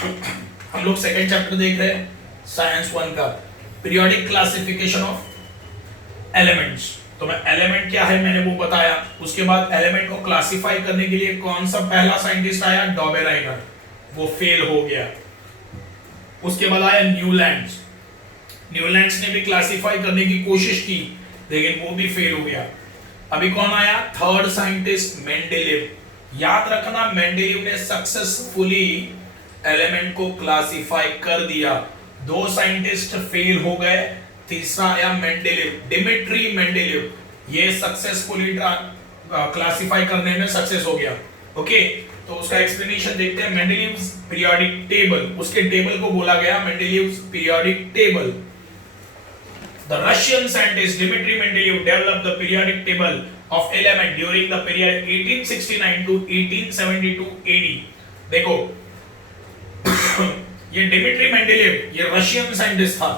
हम लोग second chapter देख रहे हैं साइंस 1 का, पीरियोडिक क्लासिफिकेशन ऑफ एलिमेंट्स। तो मैं एलिमेंट क्या है मैंने वो बताया, उसके बाद एलिमेंट को क्लासिफाई करने के लिए कौन सा पहला साइंटिस्ट आया, डॉबेराइनर, वो फेल हो गया। उसके बाद आया न्यूलैंड्स, न्यूलैंड्स ने भी क्लासिफाई करने की कोशिश की लेकिन वो भी फेल हो गया। अभी कौन आया, थर्ड साइंटिस्ट मेंडेलीव। याद रखना मेंडेलीव ने सक्सेसफुली एलिमेंट को क्लासिफाई कर दिया। दो साइंटिस्ट फेल हो गए, तीसरा आया मेंडेलीव, डिमिट्री मेंडेलीव, ये सक्सेसफुली क्लासिफाई करने में सक्सेस हो गया। ओके, तो उसका एक्सप्लेनेशन देखते हैं। मेंडेलीव्स पीरियोडिक टेबल, उसके टेबल को बोला गया Mendeleev's periodic table. The Russian scientist Dmitry Mendeleev developed the periodic table of element during the period 1869 to 1872 AD। देखो ये डिमिट्री मेंडेलीव ये रशियन साइंटिस्ट था,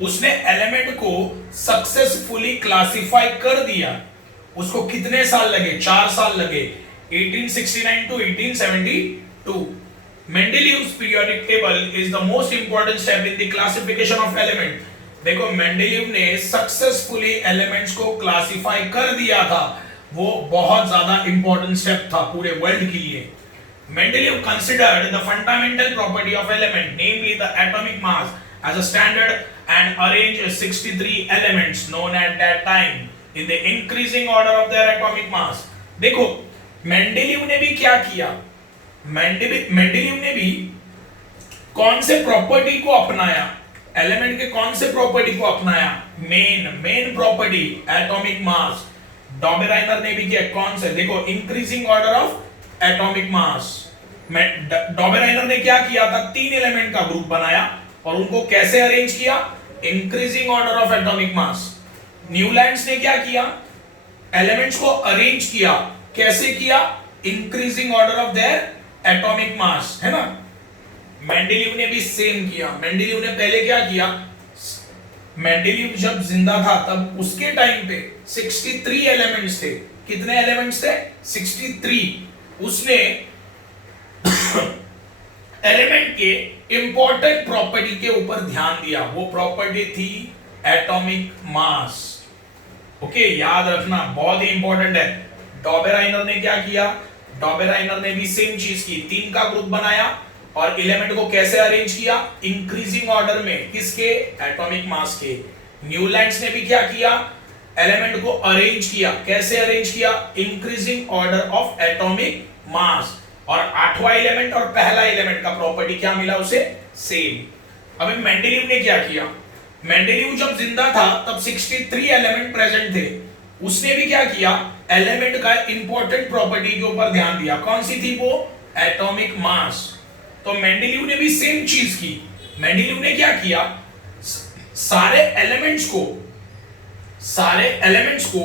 उसने एलिमेंट को सक्सेसफुली क्लासिफाई कर दिया। उसको कितने साल लगे, 4 साल लगे, 1869 to 1872। Mendeleev's periodic table is the most important step in the classification of element। देखो मेंडेलीव ने सक्सेसफुली एलिमेंट्स को क्लासिफाई कर दिया था, वो बहुत ज्यादा इंपॉर्टेंट स्टेप था पूरे वर्ल्ड के लिए। Mendeleev considered the fundamental property of element, namely the atomic mass, as a standard and arranged 63 elements known at that time in the increasing order of their atomic mass। देखो Mendeleev ने भी क्या किया, Mendeleev ने भी कौन से property को अपनाया, एलिमेंट के कौन से प्रॉपर्टी को अपनाया, main property atomic mass. Dobereiner ने भी किया, कौन से, देखो increasing order of atomic mass. Dobereiner ने क्या किया था, 3 एलिमेंट का ग्रुप बनाया और उनको कैसे अरेंज किया, increasing order of atomic mass. Newlands ने क्या किया, एलिमेंट्स को अरेंज किया, कैसे किया, increasing order of their atomic मास, है ना। मेंडेलीव ने भी सेम किया। मेंडेलीव ने पहले क्या किया, मेंडेलीव जब जिंदा था तब उसके टाइम पे 63 एलिमेंट्स थे। कितने एलिमेंट्स थे, 63। उसने एलिमेंट के इंपॉर्टेंट प्रॉपर्टी के ऊपर ध्यान दिया, वो प्रॉपर्टी थी एटॉमिक मास। ओके, याद रखना बहुत ही इंपॉर्टेंट है। डॉबेराइनर ने क्या किया, डॉबेराइनर ने भी सेम चीज की, 3 का ग्रुप बनाया और एलिमेंट को कैसे अरेंज किया, इंक्रीजिंग ऑर्डर में, किसके, एटॉमिक मास के। न्यूलैंड्स ने भी क्या किया, एलिमेंट को अरेंज किया, कैसे अरेंज किया, इंक्रीजिंग ऑर्डर ऑफ एटॉमिक मास। और 8वां एलिमेंट और पहला एलिमेंट का प्रॉपर्टी क्या मिला उसे, सेम। अभी मेंडेलीव ने क्या किया, मेंडेलीव जब जिंदा था तब 63 एलिमेंट प्रेजेंट थे। उसने भी क्या किया, एलिमेंट का इंपॉर्टेंट प्रॉपर्टी के ऊपर ध्यान दिया, कौन सी थी वो, एटॉमिक मास। तो मेंडेलीव ने भी सेम चीज की। मेंडेलीव ने क्या किया, सारे एलिमेंट्स को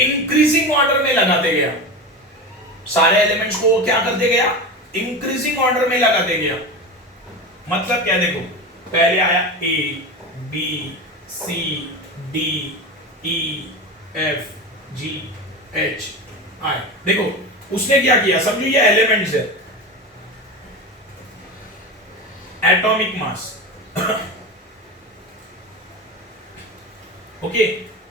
इंक्रीजिंग ऑर्डर में लगाते गया, सारे एलिमेंट्स को क्या करते गया, इंक्रीजिंग ऑर्डर में लगाते गया। मतलब क्या, देखो पहले आया A B C D E F G H I. देखो उसने क्या किया, समझो ये एलिमेंट्स है, एटॉमिक मास। ओके,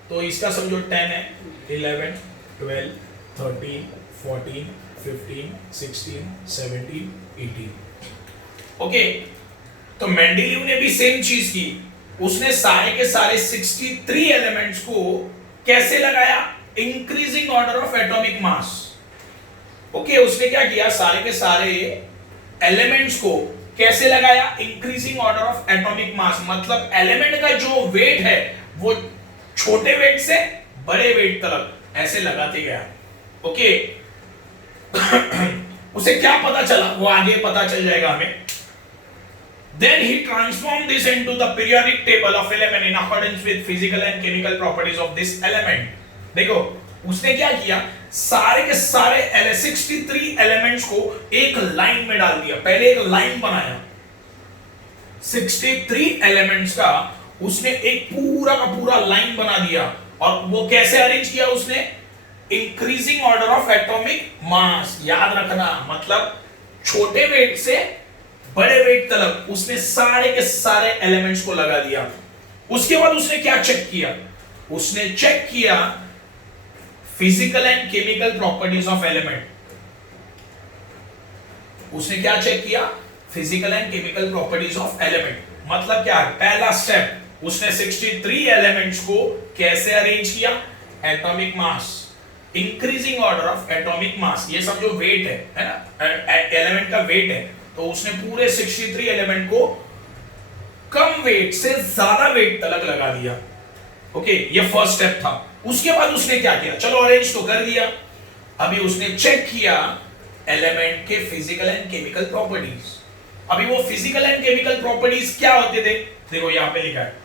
तो इसका समझो 10 है, 11 12 13 14 15 16 17 18। ओके, तो मेंडेलीव ने भी सेम चीज की, उसने सारे के सारे 63 एलिमेंट्स को कैसे लगाया, increasing order of atomic mass. Okay, उसने क्या किया, सारे के सारे एलिमेंट्स को कैसे लगाया, increasing order of atomic mass. मतलब एलिमेंट का जो वेट है वो छोटे वेट से बड़े वेट तक ऐसे लगाते गया। ओके उसे क्या पता चला, वो आगे पता चल जाएगा हमें। Then he transformed this into the periodic table of element in accordance with physical and chemical properties of this element। देखो उसने क्या किया, सारे के सारे 63 एलिमेंट्स को एक लाइन में डाल दिया। पहले एक लाइन बनाया 63 एलिमेंट्स का, उसने एक पूरा का पूरा लाइन बना दिया। और वो कैसे अरेंज किया उसने, इंक्रीजिंग ऑर्डर ऑफ एटॉमिक मास। याद रखना, मतलब छोटे वेट से बड़े वेट तलब उसने सारे के सारे एलिमेंट्स को लगा दिया। उसके बाद उसने क्या चेक किया? उसने चेक किया physical and chemical properties of element. उसने क्या चेक किया? Physical and chemical properties of element. मतलब क्या है? पहला स्टेप उसने 63 एलिमेंट्स को कैसे अरेंज किया? Atomic mass, increasing order of atomic मास। ये सब जो वेट है ना, एलिमेंट का वेट है, तो उसने पूरे 63 एलिमेंट को कम वेट से ज्यादा वेट तक लगा दिया। ओके, ये फर्स्ट स्टेप था। उसके बाद उसने क्या किया? चलो अरेंज तो कर दिया, अभी उसने चेक किया एलिमेंट के फिजिकल एंड केमिकल प्रॉपर्टीज। अभी वो फिजिकल एंड केमिकल प्रॉपर्टीज क्या होते थे? देखो यहां पे लिखा है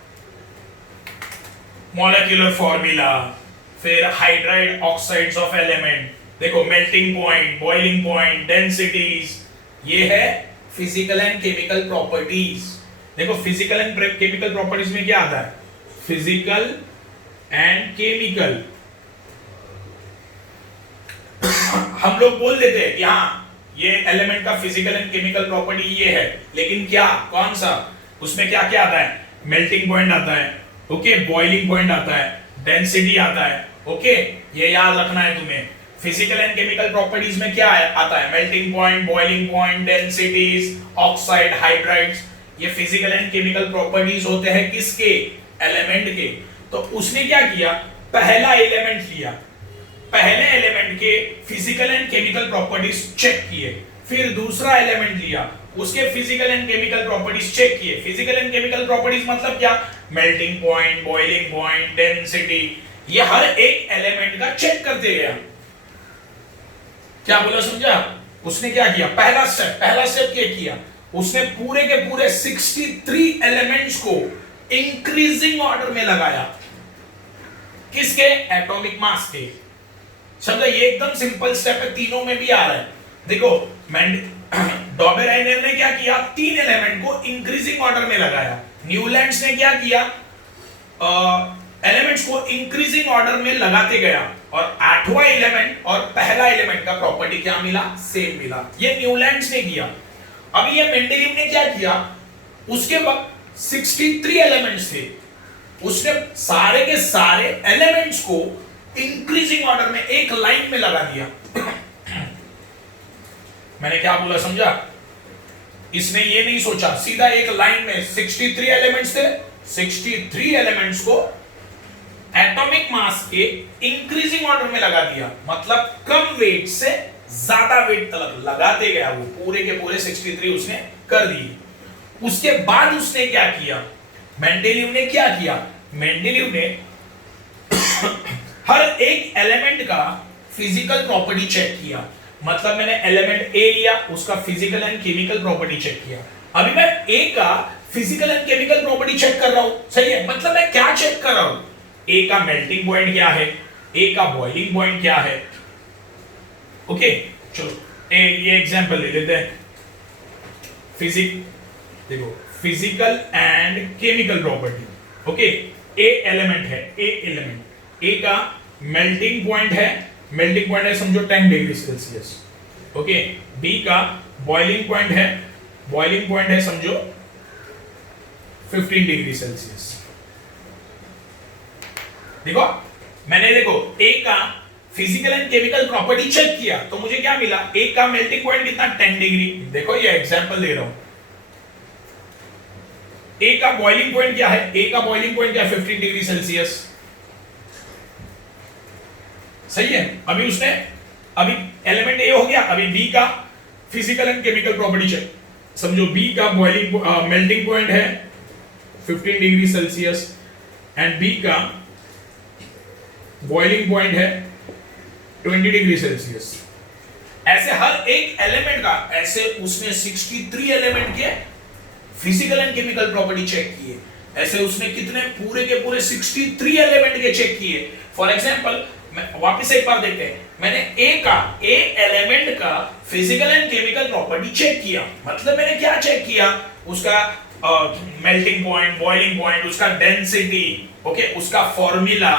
मॉलिक्यूलर फॉर्मूला, फिर हाइड्राइड ऑक्साइड्स ऑफ एलिमेंट, देखो melting point, boiling point, densities, ये है फिजिकल एंड केमिकल प्रॉपर्टीज। देखो फिजिकल एंड केमिकल प्रॉपर्टीज में क्या आता है? Physical and chemical. हम लोग बोल देते हैं कि हाँ ये एलिमेंट का फिजिकल एंड केमिकल प्रॉपर्टी ये है, लेकिन क्या, कौन सा? उसमें क्या क्या आता है? मेल्टिंग पॉइंट आता है, ओके, बॉइलिंग पॉइंट आता है, डेंसिटी आता है, ओके, ये याद रखना है तुम्हें। फिजिकल एंड केमिकल प्रॉपर्टीज में क्या आता है? Melting point, boiling point, densities, oxide, hydrides, ये फिजिकल एंड केमिकल प्रॉपर्टीज होते हैं किसके? एलिमेंट के। तो उसने क्या किया? पहला एलिमेंट लिया, पहले एलिमेंट के physical and chemical properties check किए, फिर दूसरा एलिमेंट लिया, उसके physical and chemical properties check किए। फिजिकल एंड केमिकल प्रॉपर्टीज मतलब क्या? Melting point, boiling point, density, ये हर एक एलिमेंट का चेक करते गया। क्या बोला, समझा? उसने क्या किया? पहला स्टेप क्या किया? उसने पूरे के पूरे 63 एलिमेंट्स को इंक्रीजिंग ऑर्डर में लगाया। किसके? एटॉमिक मास के। समझा? ये एकदम सिंपल स्टेप है, तीनों में भी आ रहा है। देखो डॉबेराइनर ने क्या किया? 3 एलिमेंट को इंक्रीजिंग ऑर्डर में लगाया। न्यूलैंड्स ने क्या किया? एलिमेंट्स को इंक्रीजिंग ऑर्डर में लगाते गया, और 8वां एलिमेंट और पहला एलिमेंट का प्रॉपर्टी क्या मिला? सेम मिला। ये न्यूलैंड्स ने किया। अब ये मेंडेलीव ने क्या किया? उसके वक्त 63 एलिमेंट्स थे, उसने सारे के सारे एलिमेंट्स को इंक्रीजिंग ऑर्डर में एक लाइन में लगा दिया। मैंने क्या बोला, समझा? इसने ये नहीं सोचा, सीधा एक लाइन में 63 एलिमेंट्स थे, 63 एलिमेंट्स को एटॉमिक मास के इंक्रीजिंग ऑर्डर में लगा दिया। मतलब कम वेट से ज्यादा वेट तक लगाते गया, वो पूरे के पूरे 63 उसने कर दिए। उसके बाद उसने क्या किया? मेंडेलीव ने क्या किया? मेंडेलीव ने हर एक एलिमेंट का फिजिकल प्रॉपर्टी चेक किया। मतलब मैंने एलिमेंट ए लिया, उसका physical and chemical property check किया। अभी मैं ए का physical and chemical property check कर रहा हूं, सही है? मतलब मैं क्या चेक कर रहा हूं? ए का मेल्टिंग पॉइंट क्या है, ए का बॉइलिंग पॉइंट क्या है। ओके, चलो ये एग्जांपल ले लेते हैं। देखो physical and chemical property. Okay, A element है, ए का मेल्टिंग पॉइंट है समझो 10 डिग्री सेल्सियस। ओके, बी का बॉइलिंग पॉइंट है समझो 15 डिग्री सेल्सियस। देखो ए का physical and chemical property check किया, तो मुझे क्या मिला? ए का मेल्टिंग पॉइंट कितना? 10 डिग्री। देखो ये एग्जांपल दे रहा हूं। ए का बॉइलिंग पॉइंट क्या है? ए का बॉइलिंग पॉइंट क्या है? 15 डिग्री सेल्सियस। सही है? अभी एलिमेंट ए हो गया। अभी बी का physical and chemical property check. समझो बी का मेल्टिंग पॉइंट है 15 डिग्री सेल्सियस एंड बी का बॉइलिंग पॉइंट है 20 डिग्री सेल्सियस। ऐसे हर एक एलिमेंट का, ऐसे उसने 63 एलिमेंट के physical and chemical property check किए। ऐसे उसने कितने? पूरे के पूरे 63 एलिमेंट के चेक किए। फॉर एग्जांपल वापस एक बार देखते हैं। मैंने ए एलिमेंट का physical and chemical property check किया। मतलब मैंने क्या चेक किया? उसका मेल्टिंग पॉइंट, बॉइलिंग पॉइंट, उसका डेंसिटी, ओके, उसका फॉर्मूला,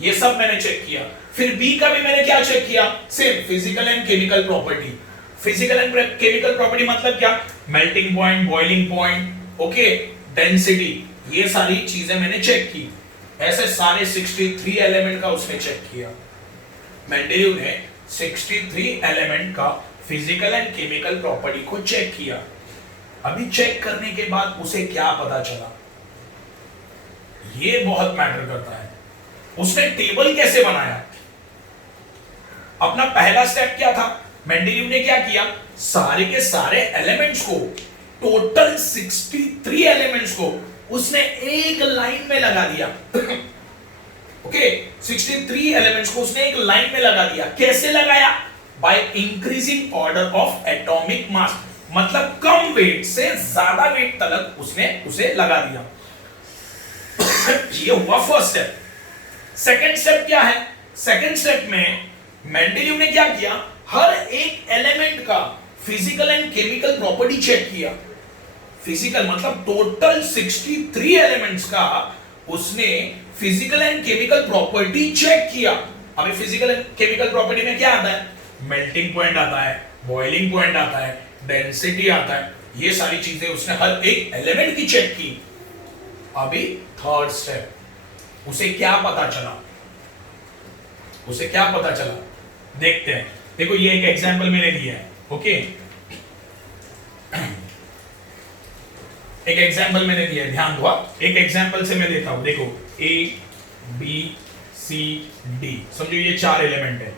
ये सब मैंने चेक किया। फिर बी का भी मैंने क्या चेक किया? Same physical and chemical property. Physical and chemical property मतलब क्या? Melting point, boiling point, okay, density, ये सारी चीजें मैंने चेक की। ऐसे सारे 63 एलिमेंट का उसने चेक किया। मेंडेलीव ने 63 एलिमेंट का फिजिकल एंड केमिकल प्रॉपर्टी को चेक किया। अभी चेक करने के बाद उसे क्या पता चला, ये बहुत मैटर करता है। उसने टेबल कैसे बनाया? अपना पहला स्टेप क्या था? मेंडेलीव ने क्या किया, सारे के सारे एलिमेंट्स को, टोटल 63 एलिमेंट्स को उसने एक लाइन में लगा दिया। ओके, 63 एलिमेंट्स को उसने एक लाइन में लगा दिया। कैसे लगाया? By increasing order of atomic mass, मतलब कम वेट से ज्यादा वेट तक उसने उसे लगा दिया। ये हुआ फर्स्ट स्टेप। सेकंड स्टेप क्या है? सेकंड स्टेप में मेंडेलीव ने क्या किया, हर एक एलिमेंट का physical and chemical property check किया। फिजिकल मतलब टोटल 63 एलिमेंट्स का उसने physical and chemical property check किया। अभी फिजिकल एंड केमिकल प्रॉपर्टी में क्या आता है? मेल्टिंग पॉइंट आता है, बॉइलिंग पॉइंट आता है, डेंसिटी आता है, ये सारी चीजें उसने हर एक एलिमेंट की चेक की। अभी थर्ड स्टेप, उसे क्या पता चला? उसे क्या पता चला देखते हैं। देखो ये एक एग्जांपल मैंने दिया है, ओके, एक एग्जांपल मैंने दिया है, ध्यान दो। एक एग्जांपल से मैं देता हूं, देखो ए बी सी डी, समझो ये 4 एलिमेंट है।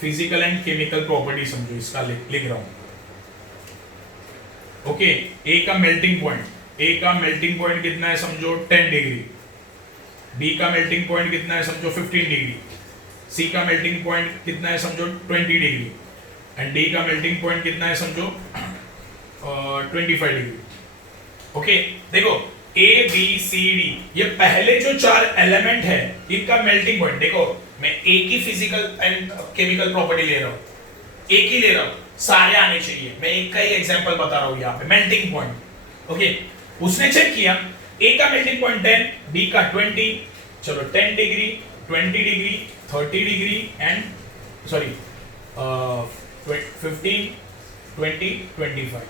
फिजिकल एंड केमिकल प्रॉपर्टी समझो, इसका लिख रहा हूं, ओके। ए का मेल्टिंग पॉइंट, ए का मेल्टिंग पॉइंट कितना है समझो 10 डिग्री, बी का मेल्टिंग पॉइंट कितना है समझो 15 डिग्री, सी का मेल्टिंग पॉइंट कितना है समझो 20 डिग्री, एंड डी का मेल्टिंग पॉइंट कितना है समझो 25 डिग्री। ओके, देखो ए बी सी डी, ये पहले जो 4 एलिमेंट है इनका मेल्टिंग पॉइंट, देखो मैं एक ही फिजिकल एंड केमिकल प्रॉपर्टी ले रहा हूं, एक ही ले रहा हूं, सारे आने चाहिए। मैं एक का ही एग्जांपल बता रहा हूं यहां पे, मेल्टिंग पॉइंट। ओके, उसने चेक किया, ए का मेल्टिंग पॉइंट 10, बी का 20, चलो 10 degree, 20 degree, 30 degree and sorry 15, 20, 25।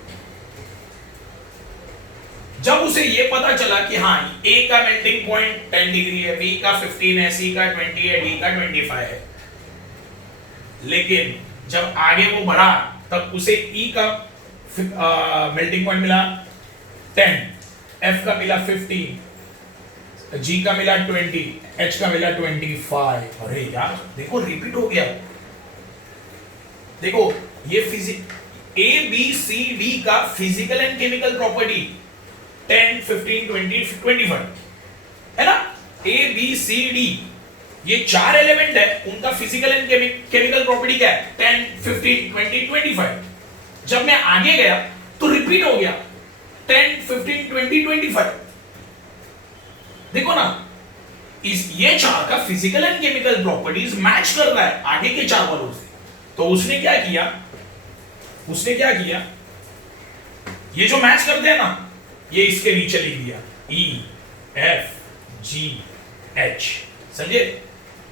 जब उसे ये पता चला कि हाँ ए का मेल्टिंग पॉइंट 10 डिग्री है, बी का 15 है, सी का 20 है, डी का 25 है, लेकिन जब आगे वो बढ़ा तब उसे ई का मेल्टिंग पॉइंट मिला 10, एफ का मिला 15, जी का मिला 20, एच का मिला 25। अरे यार देखो रिपीट हो गया। देखो ये ए बी सी डी का फिजिकल एंड केमिकल प्रॉपर्टी 10, 15, 20, 25 है ना। ए बी सी डी ये 4 एलिमेंट है, उनका फिजिकल एंड केमिकल प्रॉपर्टी क्या है? 10, 15, 20, 25। जब मैं आगे गया तो रिपीट हो गया 10, 15, 20, 25। देखो ना, ये 4 का physical and chemical properties match कर रहा है आगे के 4 वालों से। तो उसने क्या किया, ये जो मैच करते हैं ना, ये इसके नीचे लिख दिया ई एफ जी एच, समझे।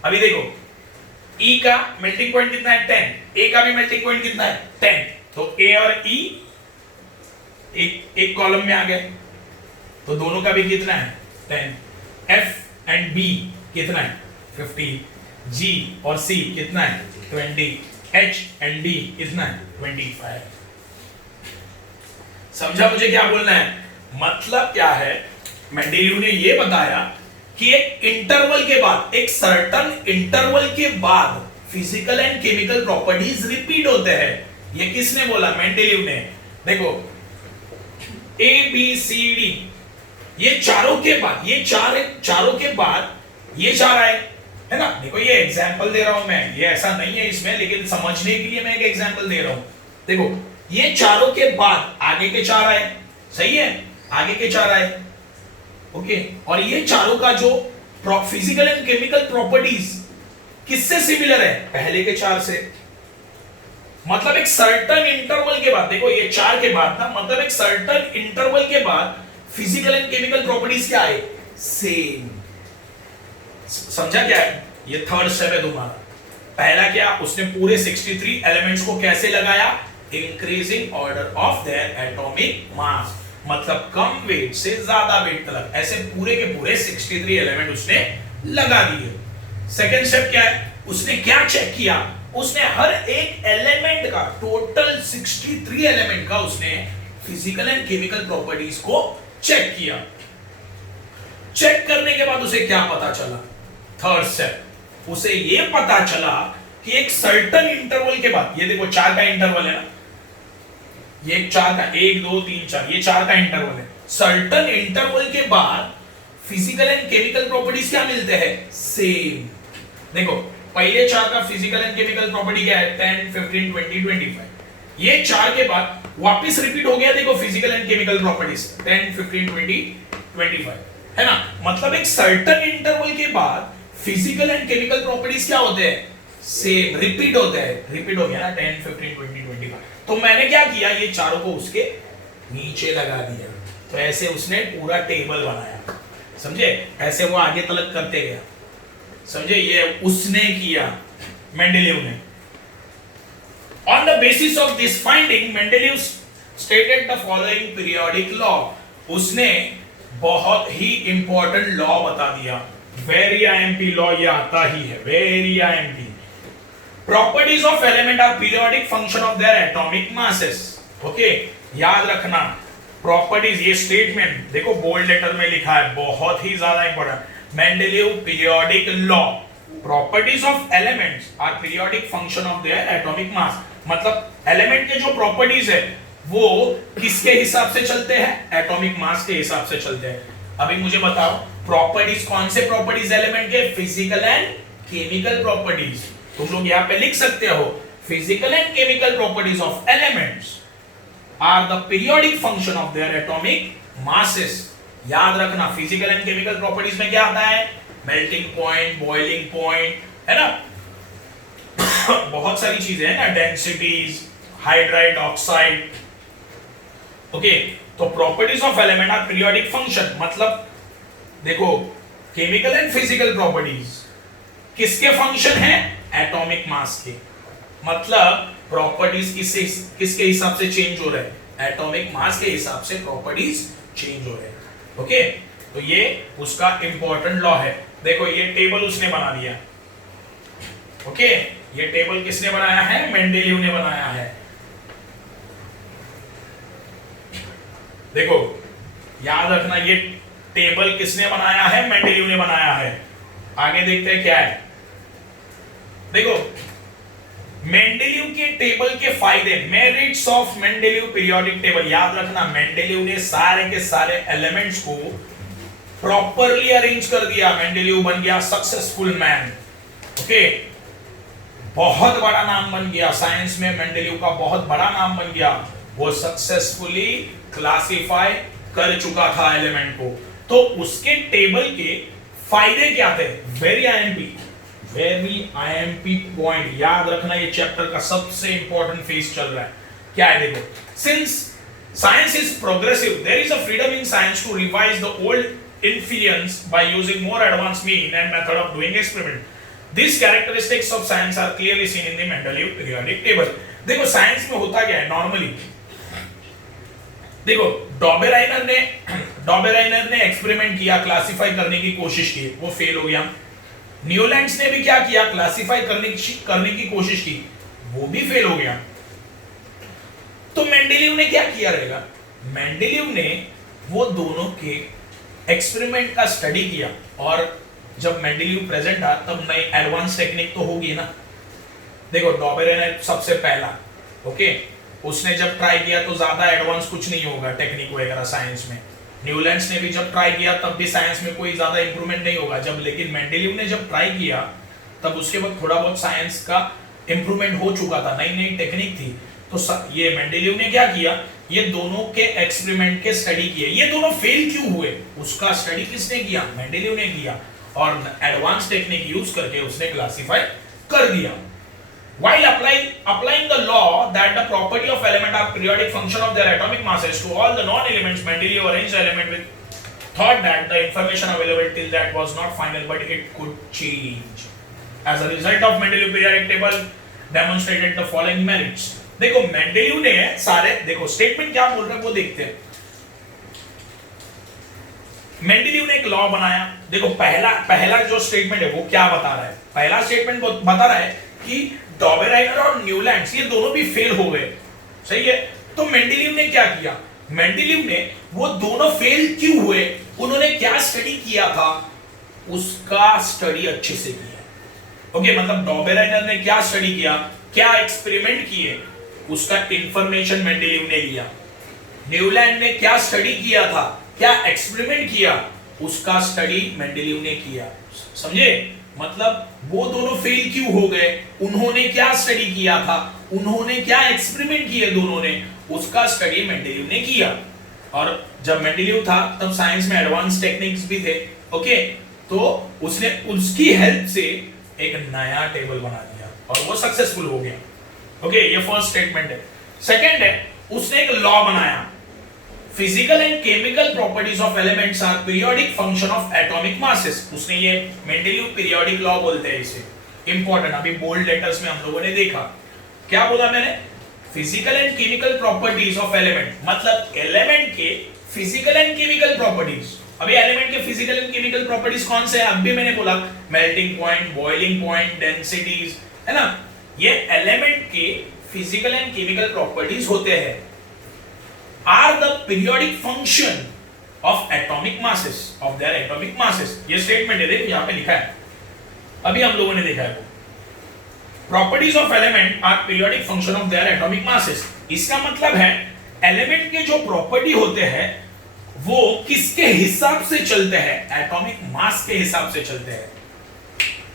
अभी देखो ई का मेल्टिंग पॉइंट कितना है 10, ए का भी मेल्टिंग पॉइंट कितना है 10, तो ए और ई एक कॉलम में आ गए, तो दोनों का भी कितना है 10। एफ एंड बी कितना है 15, जी और सी कितना है 20, एच एंड डी कितना है 25। समझा मुझे क्या बोलना है? मतलब क्या है, मेंडेलीव ने ये बताया कि एक इंटरवल के बाद, एक सर्टन इंटरवल के बाद physical and chemical properties repeat होते हैं। ये किसने बोला? मेंडेलीव ने। देखो ए बी सी डी, ये चारों के बाद, ये चारों के बाद ये 4 आए, है ना। देखो ये एग्जाम्पल दे रहा हूं मैं, ये ऐसा नहीं है इसमें, लेकिन समझने के लिए मैं एक एग्जाम्पल दे रहा हूं। देखो ये चारों के बाद आगे के 4 आए, सही है, आगे के 4 आए, ओके। और ये चारों का जो फिजिकल एंड केमिकल प्रॉपर्टीज किससे सिमिलर है? पहले के 4 से। मतलब एक सर्टन इंटरवल के बाद, देखो ये 4 के बाद था, मतलब एक सर्टन इंटरवल के बाद फिजिकल एंड केमिकल प्रॉपर्टीज क्या आए? सेम। समझा क्या है? ये थर्ड स्टेप है तुम्हारा। पहला क्या, उसने पूरे 63 एलिमेंट्स को कैसे लगाया? Increasing order of their atomic mass, मतलब कम वेट से ज्यादा वेट तक, ऐसे पूरे के पूरे 63 एलिमेंट उसने लगा दिए। सेकेंड स्टेप क्या है, उसने क्या चेक किया, उसने हर एक एलिमेंट का, टोटल 63 एलिमेंट का उसने फिजिकल एंड केमिकल प्रॉपर्टीज को चेक किया। चेक करने के बाद उसे क्या पता चला, थर्ड स्टेप, उसे ये पता चला कि एक सर्टन इंटरवल के बाद, ये देखो 4 का इंटरवल है ना, ये 4 का 1 2 3 4, ये 4 का इंटरवल है। सर्टन इंटरवल के बाद फिजिकल एंड केमिकल प्रॉपर्टीज क्या मिलते हैं, सेम। देखो पहले 4 का फिजिकल एंड केमिकल प्रॉपर्टी क्या है, 10 15 20 25। ये 4 के बाद वापस रिपीट हो गया, देखो फिजिकल एंड केमिकल प्रॉपर्टीज 10 15 20 25, है ना। मतलब एक सर्टन इंटरवल के बाद फिजिकल एंड केमिकल प्रॉपर्टीज क्या होते हैं, सेम, रिपीट होते हैं। रिपीट हो गया ना 10 15 20 25। तो मैंने क्या किया, ये चारों को उसके नीचे लगा दिया, तो ऐसे उसने पूरा टेबल बनाया, समझे, ऐसे वो आगे तलक करते गया, समझे, ये उसने किया मेंडेलीव ने। On the basis of this finding Mendeleev stated the following periodic law, उसने बहुत ही इंपॉर्टेंट लॉ बता दिया, वेरी आईएमपी लॉ, ये आता ही है, very IMP. Properties of element are periodic function of their atomic masses. Okay, याद रखना प्रॉपर्टीज, ये स्टेटमेंट देखो बोल्ड लेटर में लिखा है, बहुत ही ज्यादा important. Mendeleev periodic law, properties of elements are periodic function of their atomic mass, मतलब एलिमेंट के जो प्रॉपर्टीज है वो किसके हिसाब से चलते हैं, एटॉमिक मास के हिसाब से चलते हैं। अभी मुझे बताओ प्रॉपर्टीज, कौन से प्रॉपर्टीज एलिमेंट के, फिजिकल एंड केमिकल प्रॉपर्टीज। तुम लोग यहां पे लिख सकते हो, physical and chemical properties of elements are the periodic function of their atomic masses. याद रखना फिजिकल एंड केमिकल प्रॉपर्टीज में क्या आता है, मेल्टिंग पॉइंट, बॉइलिंग पॉइंट, है ना बहुत सारी चीजें हैं ना, डेंसिटीज, हाइड्राइड, ऑक्साइड। ओके, तो properties of element are periodic function, मतलब देखो केमिकल एंड फिजिकल प्रॉपर्टीज किसके फंक्शन है, एटॉमिक मास के, मतलब प्रॉपर्टीज किसके हिसाब से चेंज हो रहे हैं, एटॉमिक मास के हिसाब से प्रॉपर्टीज चेंज हो रहे हैं। ओके, तो ये उसका इंपॉर्टेंट लॉ है। देखो ये टेबल उसने बना दिया। ओके, ये टेबल किसने बनाया है, मेंडेलीव ने बनाया है। देखो याद रखना ये टेबल किसने बनाया है, मेंडेलीव ने बनाया है। आगे देखते हैं क्या है। देखो मेंडेलीव के टेबल के फायदे, merits of Mendeleev periodic table. याद रखना मेंडेलीव ने सारे के सारे एलिमेंट्स को प्रॉपरली अरेंज कर दिया, मेंडेलीव बन गया सक्सेसफुल मैन। ओके, बहुत बड़ा नाम बन गया साइंस में, मेंडेलीव का बहुत बड़ा नाम बन गया, वो सक्सेसफुली क्लासिफाई कर चुका था एलिमेंट को। तो उसके टेबल के फायदे क्या थे, वेरी आईएमपी पॉइंट। याद रखना ये चैप्टर का सबसे इंपॉर्टेंट फेज चल रहा है। क्या है देखो, since science is progressive there is a freedom in science to revise the old inferences by using more advanced mean and method of doing experiment. These characteristics of science are clearly seen in the Mendeleev periodic table. देखो science में होता क्या है normally, देखो डॉबेराइनर ने experiment किया, classify करने की कोशिश की, वो फेल हो गया। न्यूलैंड्स ने भी क्या किया, क्लासिफाई करने की कोशिश की, वो भी फेल हो गया। तो मेंडेलीव ने क्या किया रहेगा, मेंडेलीव ने वो दोनों के एक्सपेरिमेंट का स्टडी किया, और जब मेंडेलीव प्रेजेंट था तब नई एडवांस टेक्निक तो होगी ना। देखो डॉबेराइनर सबसे पहला, ओके, उसने जब ट्राई किया तो ज्यादा एडवांस कुछ नहीं होगा टेक्निक वगैरह साइंस में। न्यूलैंड्स ने भी जब ट्राई किया तब भी साइंस में कोई ज्यादा इंप्रूवमेंट नहीं होगा जब, लेकिन मेंडेलीव ने जब ट्राई किया तब उसके बाद थोड़ा बहुत साइंस का इंप्रूवमेंट हो चुका था, नई नई टेक्निक थी। तो ये मेंडेलीव ने क्या किया, ये दोनों के एक्सपेरिमेंट के स्टडी किए। ये दोनों फेल क्यों हुए, उसका स्टडी किसने किया, मेंडेलीव ने किया, और एडवांस टेक्निक यूज करके उसने क्लासिफाई कर दिया। While applying the law that the property of element are periodic function of their atomic masses to all the non-elements, Mendeleev arranged the element with thought that the information available till that was not final, but it could change. As a result of Mendeleev periodic table demonstrated the following merits. देखो Mendeleev ने सारे, देखो statement क्या बोल रहे हैं वो देखते हैं। मेंडेलीव ने एक लॉ बनाया। देखो पहला जो स्टेटमेंट है वो क्या बता रहा है? पहला स्टेटमेंट बता रहा है कि डॉबेराइनर और न्यूलैंड्स ये दोनों भी फेल हो गए, सही है। तो मेंडेलीव ने क्या किया? मेंडेलीव ने वो दोनों फेल क्यों हुए, उन्होंने क्या स्टडी किया था, उसका स्टडी अच्छे से किया। ओके, मतलब डॉबेराइनर ने क्या स्टडी किया, क्या एक्सपेरिमेंट किए, उसका इंफॉर्मेशन मेंडेलीव ने लिया। न्यूलैंड ने क्या स्टडी किया था, क्या एक्सपेरिमेंट किया, उसका स्टडी मेंडेलीव ने किया। समझे? मतलब वो दोनों फेल क्यों हो गए, उन्होंने क्या स्टडी किया था, उन्होंने क्या एक्सपेरिमेंट किए दोनों ने, उसका स्टडी मेंडेलीव ने किया। और जब मेंडेलीव था तब साइंस में एडवांस टेक्निक्स भी थे। ओके, तो उसने उसकी हेल्प से एक नया टेबल बना दिया और वो सक्सेसफुल हो गया। ओके, ये फर्स्ट स्टेटमेंट है। सेकंड है, उसने एक लॉ बनाया, physical and chemical properties of elements are periodic function of atomic masses. उसने ये मेंडेलीव पीरियोडिक लॉ बोलते हैं इसे, इंपॉर्टेंट, अभी बोल्ड लेटर्स में हम लोगों ने देखा। क्या बोला मैंने? Physical and chemical properties of element, मतलब एलिमेंट के फिजिकल एंड केमिकल प्रॉपर्टीज। अभी एलिमेंट के फिजिकल एंड केमिकल प्रॉपर्टीज कौन से हैं? अभी मैंने बोला melting point, boiling point, densities, है ना। ये एलिमेंट के फिजिकल एंड केमिकल प्रॉपर्टीज होते हैं, are the periodic function of atomic masses, of their atomic masses. ये स्टेटमेंट है, देखो यहां पे लिखा है, अभी हम लोगों ने देखा है। Properties of element are periodic function of their atomic masses. इसका मतलब है एलिमेंट के जो प्रॉपर्टी होते हैं वो किसके हिसाब से चलते हैं? एटॉमिक मास के हिसाब से चलते हैं।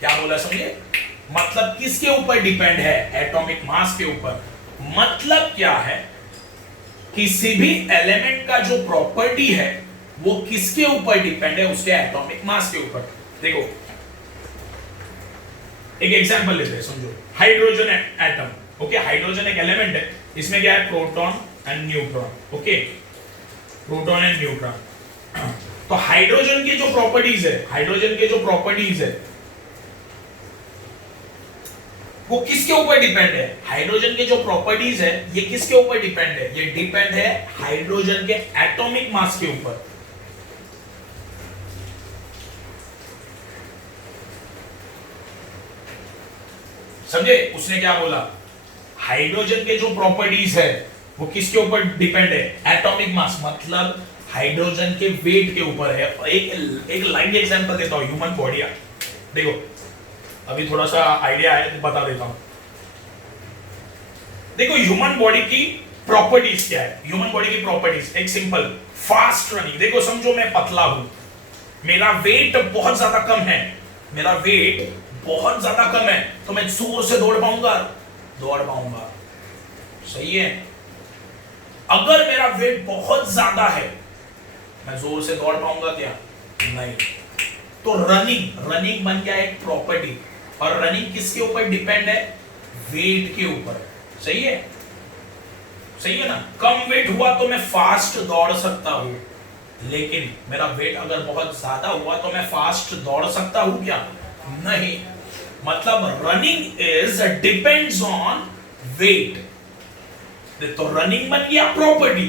क्या बोला समझे? मतलब किसके ऊपर डिपेंड है? एटॉमिक मास के ऊपर। मतलब क्या है? किसी भी एलिमेंट का जो प्रॉपर्टी है वो किसके ऊपर डिपेंड है? उसके एटॉमिक मास के ऊपर। देखो एक एग्जांपल लेते हैं, समझो हाइड्रोजन एटम। ओके, हाइड्रोजन एक एलिमेंट है, इसमें क्या है? Proton and neutron. Okay, proton and neutron. तो हाइड्रोजन की जो प्रॉपर्टीज है, हाइड्रोजन के जो प्रॉपर्टीज है वो किसके ऊपर डिपेंड है? हाइड्रोजन के जो प्रॉपर्टीज है ये किसके ऊपर डिपेंड है? ये डिपेंड है हाइड्रोजन के एटॉमिक मास के ऊपर। समझे? उसने क्या बोला? हाइड्रोजन के जो प्रॉपर्टीज है वो किसके ऊपर डिपेंड है? एटॉमिक मास, मतलब हाइड्रोजन के वेट के ऊपर है। एक लाइट एग्जांपल देता हूं, ह्यूमन बॉडी। देखो अभी थोड़ा सा आइडिया है तो बता देता हूं। देखो ह्यूमन बॉडी की प्रॉपर्टीज क्या है? ह्यूमन बॉडी की प्रॉपर्टीज एक सिंपल, फास्ट रनिंग। देखो समझो मैं पतला हूं, मेरा वेट बहुत ज्यादा कम है, मेरा वेट बहुत ज्यादा कम है, तो मैं जोर से दौड़ पाऊंगा? दौड़ पाऊंगा, सही है। अगर मेरा वेट बहुत ज्यादा है, मैं जोर से दौड़ पाऊंगा क्या? नहीं। तो रनिंग बन गया एक प्रॉपर्टी, और रनिंग किसके ऊपर डिपेंड है? वेट के ऊपर। सही है, सही है ना। कम वेट हुआ तो मैं फास्ट दौड़ सकता हूं, लेकिन मेरा वेट अगर बहुत ज्यादा हुआ तो मैं फास्ट दौड़ सकता हूं क्या? नहीं। मतलब running is depends on weight. तो रनिंग बन गया प्रॉपर्टी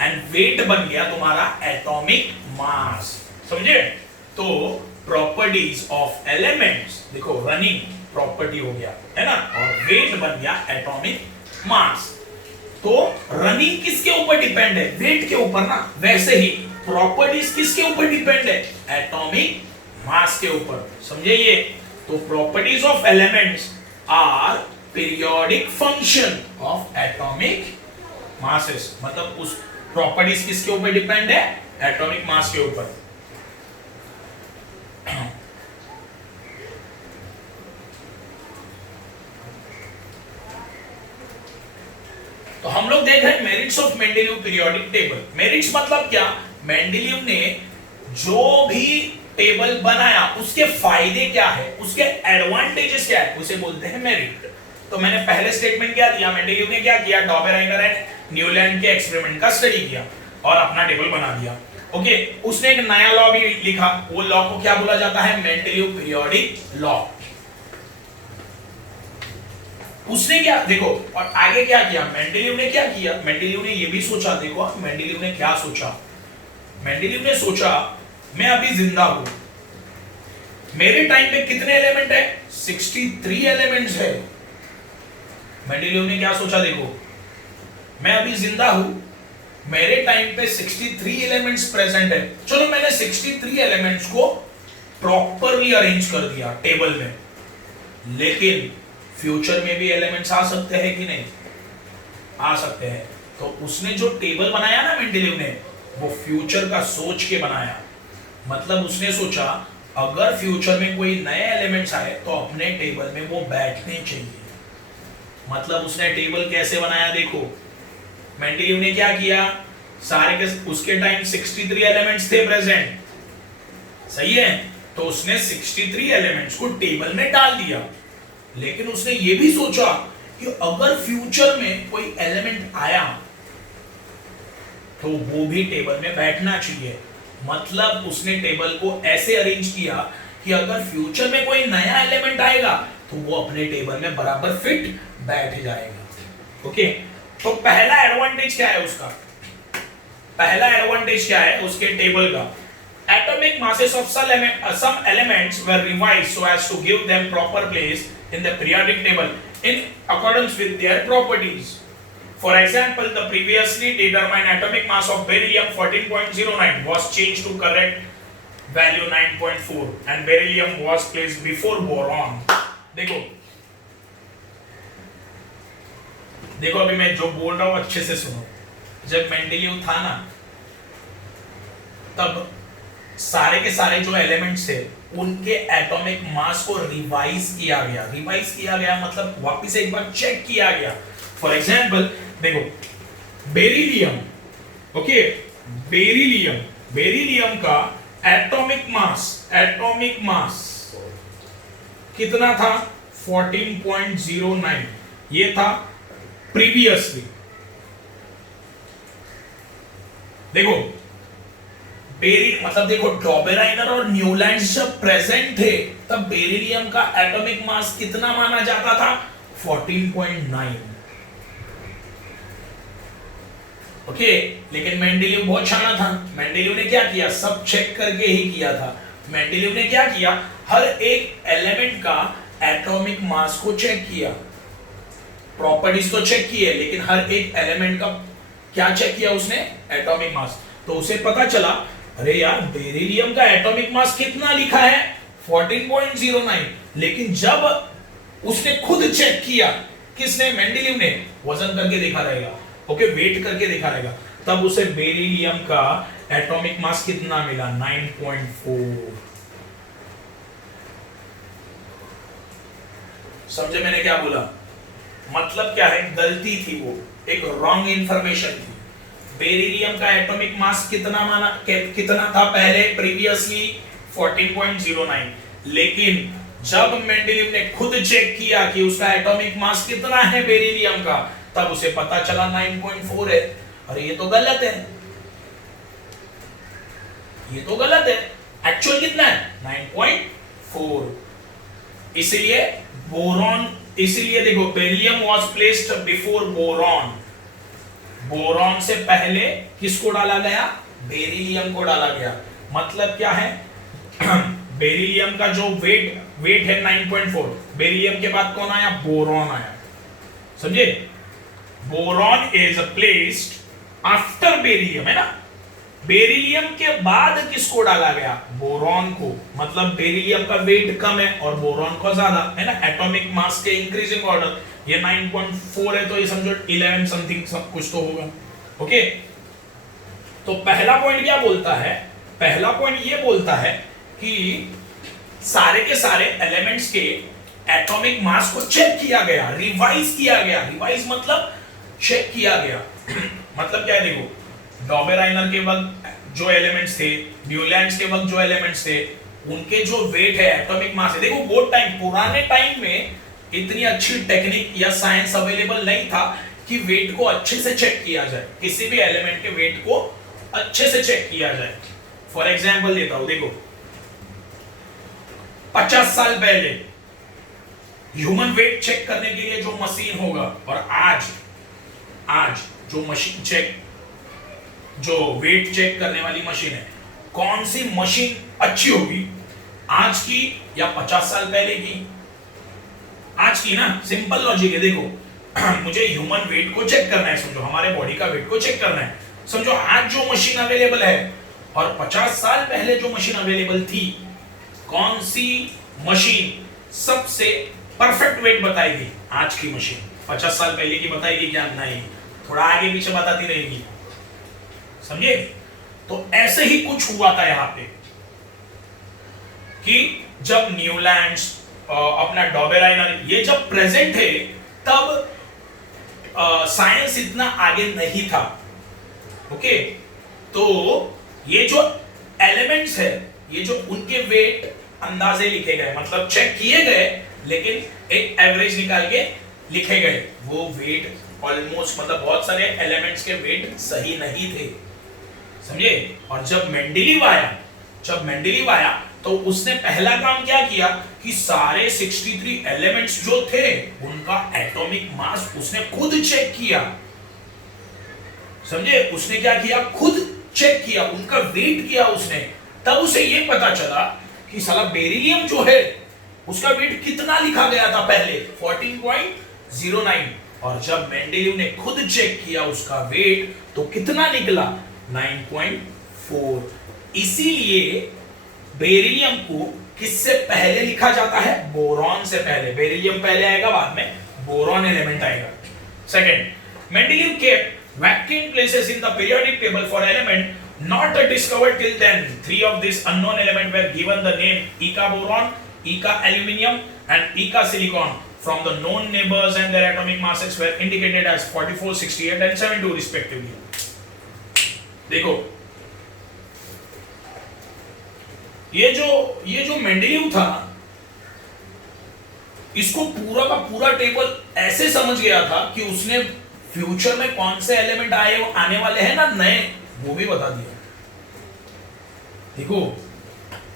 एंड वेट बन गया तुम्हारा एटॉमिक मास। समझे? तो प्रॉपर्टीज ऑफ एलिमेंट्स, देखो रनिंग प्रॉपर्टी हो गया, है ना, और वेट बन गया एटॉमिक मास। तो रनिंग किसके ऊपर डिपेंड है? वेट के ऊपर ना। वैसे ही प्रॉपर्टीज किसके ऊपर डिपेंड है? एटॉमिक मास के ऊपर। समझे ये? तो properties of elements are periodic function of atomic masses. मतलब उस प्रॉपर्टीज किसके ऊपर डिपेंड है? एटॉमिक मास के ऊपर। तो हम लोग देख रहे हैं merits of Mendeleev periodic table. Merits मतलब क्या? मेंडेलीव ने जो भी टेबल बनाया उसके फायदे क्या है, उसके एडवांटेजेस क्या है, उसे बोलते हैं मेरिट। तो मैंने पहले स्टेटमेंट क्या दिया? मेंडेलीव ने क्या किया? डॉबेराइनर एंड न्यूलैंड के एक्सपेरिमेंट का स्टडी किया और अपना टेबल बना दिया। ओके, उसने एक नया लॉ भी लिखा। वो लॉ को क्या बोला जाता है? Mendeleev periodic law. उसने क्या देखो, और आगे क्या किया मेंडेलीव ने, क्या किया मेंडेलीव ने, ये भी सोचा, देखो मेंडेलीव ने क्या सोचा, मेंडेलीव ने सोचा मैं अभी जिंदा हूं, मेरे टाइम पे कितने एलिमेंट है, 63 एलिमेंट्स है। मेंडेलीव ने क्या सोचा, देखो मैं अभी जिंदा हूं, मेरे टाइम पे 63 एलिमेंट्स प्रेजेंट है, चलो मैंने 63 एलिमेंट्स को प्रॉपरली अरेंज कर दिया टेबल में, लेकिन फ्यूचर में भी एलिमेंट्स आ सकते हैं कि नहीं, आ सकते हैं। तो उसने जो टेबल बनाया ना मेंडेलीव ने, वो फ्यूचर का सोच के बनाया। मतलब उसने सोचा अगर फ्यूचर में कोई नए एलिमेंट्स आए तो अपने टेबल में वो बैठने चाहिए। मतलब उसने टेबल कैसे बनाया, देखो मेंडेलीव ने क्या किया, सारे के उसके टाइम 63 एलिमेंट्स थे प्रेजेंट, सही है, तो उसने 63 एलिमेंट्स को टेबल में डाल दिया, लेकिन उसने ये भी सोचा कि अगर फ्यूचर में कोई एलिमेंट आया तो वो भी टेबल में बैठना चाहिए। मतलब उसने टेबल को ऐसे अरेंज किया कि अगर फ्यूचर में कोई नया एलिमेंट आएगा तो वो अपने टेबल में बराबर फिट बैठ जाएगा। ओके, तो पहला एडवांटेज क्या है उसका, पहला एडवांटेज क्या है उसके टेबल का, atomic masses of some elements were revised so as to give them proper place in the periodic table in accordance with their properties. For example, the previously determined atomic mass of beryllium 14.09 was changed to correct value 9.4 and beryllium was placed before boron. देखो अभी मैं जो बोल रहा हूं अच्छे से सुनो। जब मेंडेलीव था ना, तब सारे के सारे जो एलिमेंट्स थे उनके एटॉमिक मास को रिवाइज किया गया। रिवाइज किया गया मतलब वापस एक बार चेक किया गया। फॉर एग्जांपल देखो बेरिलियम, ओके, बेरिलियम का एटॉमिक मास कितना था, 14.09, ये था प्रीवियसली। देखो मतलब देखो डॉबेराइनर और न्यूलैंड्स जब प्रेजेंट थे तब बेरिलियम का एटॉमिक मास कितना माना जाता था, 14.9। ओके, लेकिन मेंडेलीव बहुत शाना था। मेंडेलीव ने क्या किया, सब चेक करके ही किया था। मेंडेलीव ने क्या किया, हर एक एलिमेंट का एटॉमिक मास को चेक किया, प्रॉपर्टीज तो चेक किए, लेकिन हर एक एलिमेंट का क्या चेक किया उसने, एटॉमिक मास। तो उसे पता चला अरे यार बेरिलियम का एटॉमिक मास कितना लिखा है, 14.09, लेकिन जब उसने खुद चेक किया, किसने, मेंडेलीव ने, वजन करके देखा रहेगा, ओके, वेट करके देखा रहेगा, तब उसे बेरिलियम का एटॉमिक मास कितना मिला, 9.4। समझे मैंने क्या बोला, मतलब क्या है, गलती थी, वो एक रॉन्ग इंफॉर्मेशन थी। बेरिलियम का एटॉमिक मास कितना था पहले, प्रीवियसली 14.09, लेकिन जब मेंडेलीव ने खुद चेक किया कि उसका एटॉमिक मास कितना है बेरिलियम का, तब उसे पता चला 9.4 है। अरे ये तो गलत है, ये तो गलत है, एक्चुअल कितना है, 9.4। इसलिए बोरॉन, इसलिए देखो beryllium was placed before boron, boron से पहले किसको डाला गया, बेरिलियम को डाला गया। मतलब क्या है बेरिलियम का जो वेट है 9.4, बेरिलियम के बाद कौन आया, बोरॉन आया, समझे। Boron is placed after beryllium, है ना, बेरिलियम के बाद किसको डाला गया, बोरॉन को। मतलब बेरिलियम का वेट कम है और बोरॉन का ज्यादा है ना, एटॉमिक मास के इंक्रीजिंग ऑर्डर। ये 9.4 है तो ये समझो 11 समथिंग सब कुछ तो होगा। ओके, तो पहला पॉइंट क्या बोलता है, पहला पॉइंट ये बोलता है कि सारे के सारे एलिमेंट्स के एटॉमिक मास को चेक किया गया, रिवाइज किया गया। रिवाइज मतलब चेक किया गया मतलब क्या है, देखो डॉबेराइनर के वक्त जो एलिमेंट्स थे, न्यूलैंड्स के वक्त जो एलिमेंट्स थे, उनके जो वेट है, एटॉमिक मास है। देखो वो टाइम, पुराने टाइम में इतनी अच्छी टेक्निक या साइंस अवेलेबल नहीं था कि वेट को अच्छे से चेक किया जाए, किसी भी एलिमेंट के वेट को अच्छे से चेक किया जाए। फॉर एग्जांपल देता हूं, देखो 50 साल पहले ह्यूमन वेट चेक करने के लिए जो मशीन होगा, और आज आज जो मशीन चेक, जो वेट चेक करने वाली मशीन है, कौन सी मशीन अच्छी होगी, आज की या 50 साल पहले की? आज की ना। सिंपल लॉजिक है, देखो मुझे ह्यूमन वेट को चेक करना है, समझो हमारे बॉडी का वेट को चेक करना है, समझो आज जो मशीन अवेलेबल है और 50 साल पहले जो मशीन अवेलेबल थी, कौन सी मशीन सबसे परफेक्ट वेट बताएगी? आज की मशीन 50 साल पहले की बताएगी क्या? नहीं, थोड़ा आगे पीछे बताती रहेगी, समझे? तो ऐसे ही कुछ हुआ था यहां पे कि जब न्यूलैंड्स, अपना डॉबेराइनर, ये जब प्रेजेंट थे तब साइंस इतना आगे नहीं था। ओके, तो ये जो एलिमेंट्स है, ये जो उनके वेट अंदाजे लिखे गए, मतलब चेक किए गए, लेकिन एक एवरेज निकाल के लिखे गए, वो वेट ऑलमोस्ट, मतलब बहुत सारे एलिमेंट्स के वेट सही नहीं थे, समझे? और जब मेंडेलीव आया तो उसने पहला काम क्या किया कि सारे 63 एलिमेंट्स जो थे उनका एटॉमिक मास उसने खुद चेक किया, समझे? उसने क्या किया? खुद चेक किया, उनका वेट किया उसने। तब उसे ये पता चला कि साला बेरिलियम जो है उसका वेट कितना लिखा गया था पहले, 14.09, और जब मेंडेलीव ने खुद चेक किया उसका वेट तो कितना निकला? 9.4। इसीलिए बेरिलियम को किससे पहले लिखा जाता है? बोरॉन से पहले। बेरिलियम पहले आएगा, बाद में बोरॉन एलिमेंट आएगा। Second, Mendeleev kept vacant places in the periodic table for element not discovered till then. Three of these unknown elements were given the name Eka boron, Eka aluminium and Eka silicon from the known neighbors, and their atomic masses were indicated as 44, 68 and 72 respectively. देखो, ये जो Mendeleev था, इसको पूरा का पूरा table ऐसे समझ गया था कि उसने फ्यूचर में कौन से एलिमेंट आने वाले हैं ना नए, वो भी बता दिया। देखो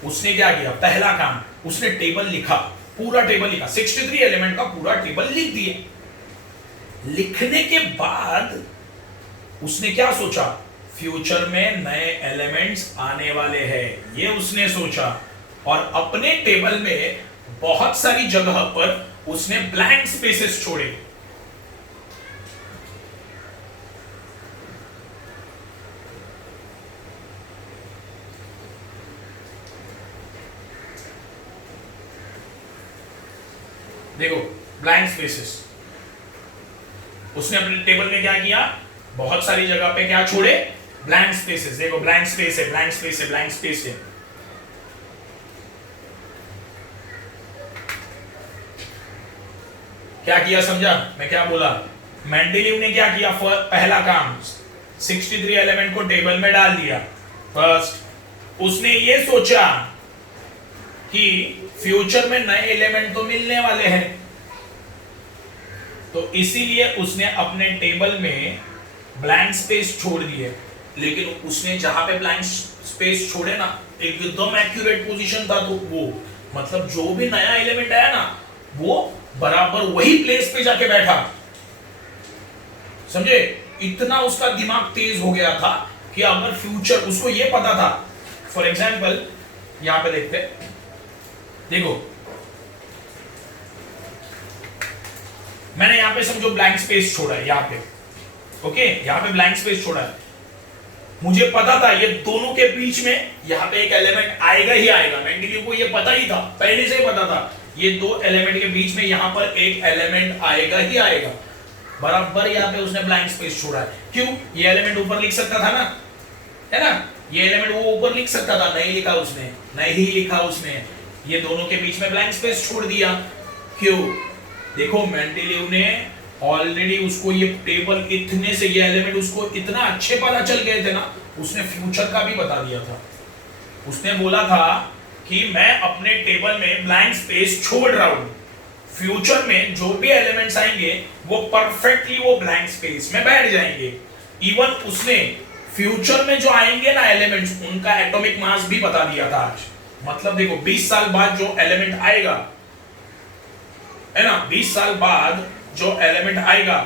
उसने क्या किया, पहला काम उसने टेबल लिखा, पूरा टेबल लिखा, 63 एलिमेंट का पूरा टेबल लिख दिया। लिखने के बाद उसने क्या सोचा? फ्यूचर में नए एलिमेंट्स आने वाले हैं, ये उसने सोचा। और अपने टेबल में बहुत सारी जगह पर उसने ब्लैंक स्पेसेस छोड़े। देखो ब्लैंक स्पेसेस उसने अपने टेबल में क्या किया? बहुत सारी जगह पे क्या छोड़े? Blank spaces. देखो ब्लैंक स्पेस है, ब्लैंक स्पेस है, ब्लैंक स्पेस है। क्या किया समझा मैं क्या बोला? मेंडेलीव ने क्या किया? पहला काम 63 एलिमेंट को टेबल में डाल दिया। फर्स्ट उसने ये सोचा कि फ्यूचर में नए एलिमेंट तो मिलने वाले हैं, तो इसीलिए उसने अपने टेबल में ब्लैंक स्पेस छोड़ दिए। लेकिन उसने जहां पे ब्लैंक स्पेस छोड़े ना, एकदम एक्यूरेट पोजीशन था, तो वो मतलब जो भी नया एलिमेंट आया ना, वो बराबर वही प्लेस पे जाके बैठा, समझे? इतना उसका दिमाग तेज हो गया था कि अगर फ्यूचर, उसको ये पता था। फॉर एग्जाम्पल यहां पे देखते, देखो मैंने यहां पे समझो ब्लैंक स्पेस छोड़ा है, यहां पे ओके, यहां पे ब्लैंक स्पेस छोड़ा है। मुझे पता था ये दोनों के बीच में यहां पे एक एलिमेंट आएगा ही आएगा, मेंडेलीव को ये पता ही था, पहले से ही पता था ये दो एलिमेंट के बीच में यहां पर एक एलिमेंट आएगा ही आएगा। बराबर यहां पे उसने ब्लैंक स्पेस छोड़ा है। क्यों? ये एलिमेंट ऊपर लिख सकता था ना, है ना? ये एलिमेंट वो ऊपर लिख सकता था, नहीं लिखा उसने, नहीं लिखा उसने। ये दोनों के बीच में ब्लैंक स्पेस छोड़ दिया। क्यों? देखो मेंडेलीव ने ऑलरेडी उसको ये टेबल इतने से, ये एलिमेंट उसको इतना अच्छे पता चल गए थे ना, उसने फ्यूचर का भी बता दिया था। उसने बोला था कि मैं अपने टेबल में ब्लैंक स्पेस छोड़ रहा हूं, फ्यूचर में जो भी एलिमेंट्स आएंगे वो परफेक्टली वो ब्लैंक स्पेस में बैठ जाएंगे। इवन उसने फ्यूचर में जो आएंगे ना एलिमेंट्स, उनका एटॉमिक मास भी बता दिया था आज। मतलब देखो 20 साल बाद जो एलिमेंट आएगा, है ना, 20 साल बाद जो एलिमेंट आएगा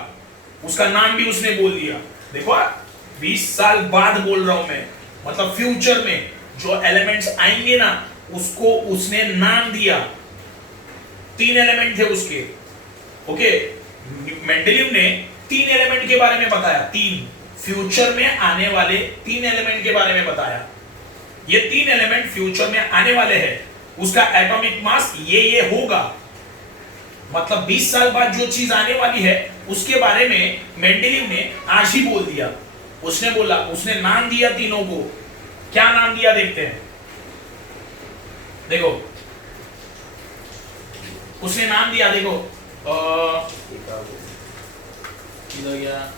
उसका नाम भी उसने बोल दिया। देखो 20 साल बाद बोल रहा हूं मैं, मतलब फ्यूचर में जो एलिमेंट्स आएंगे ना उसको उसने नाम दिया। 3 एलिमेंट थे उसके, ओके। मेंडेलीव ने 3 एलिमेंट के बारे में बताया, 3 फ्यूचर में आने वाले 3 एलिमेंट के बारे में बताया। ये 3 एलिमेंट फ्यूचर में आने वाले हैं, उसका एटॉमिक मास ये होगा। मतलब 20 साल बाद जो चीज आने वाली है उसके बारे में मेंडेलीव ने आज ही बोल दिया। उसने बोला, उसने नाम दिया तीनों को। क्या नाम दिया देखते हैं, देखो उसने नाम दिया, देखो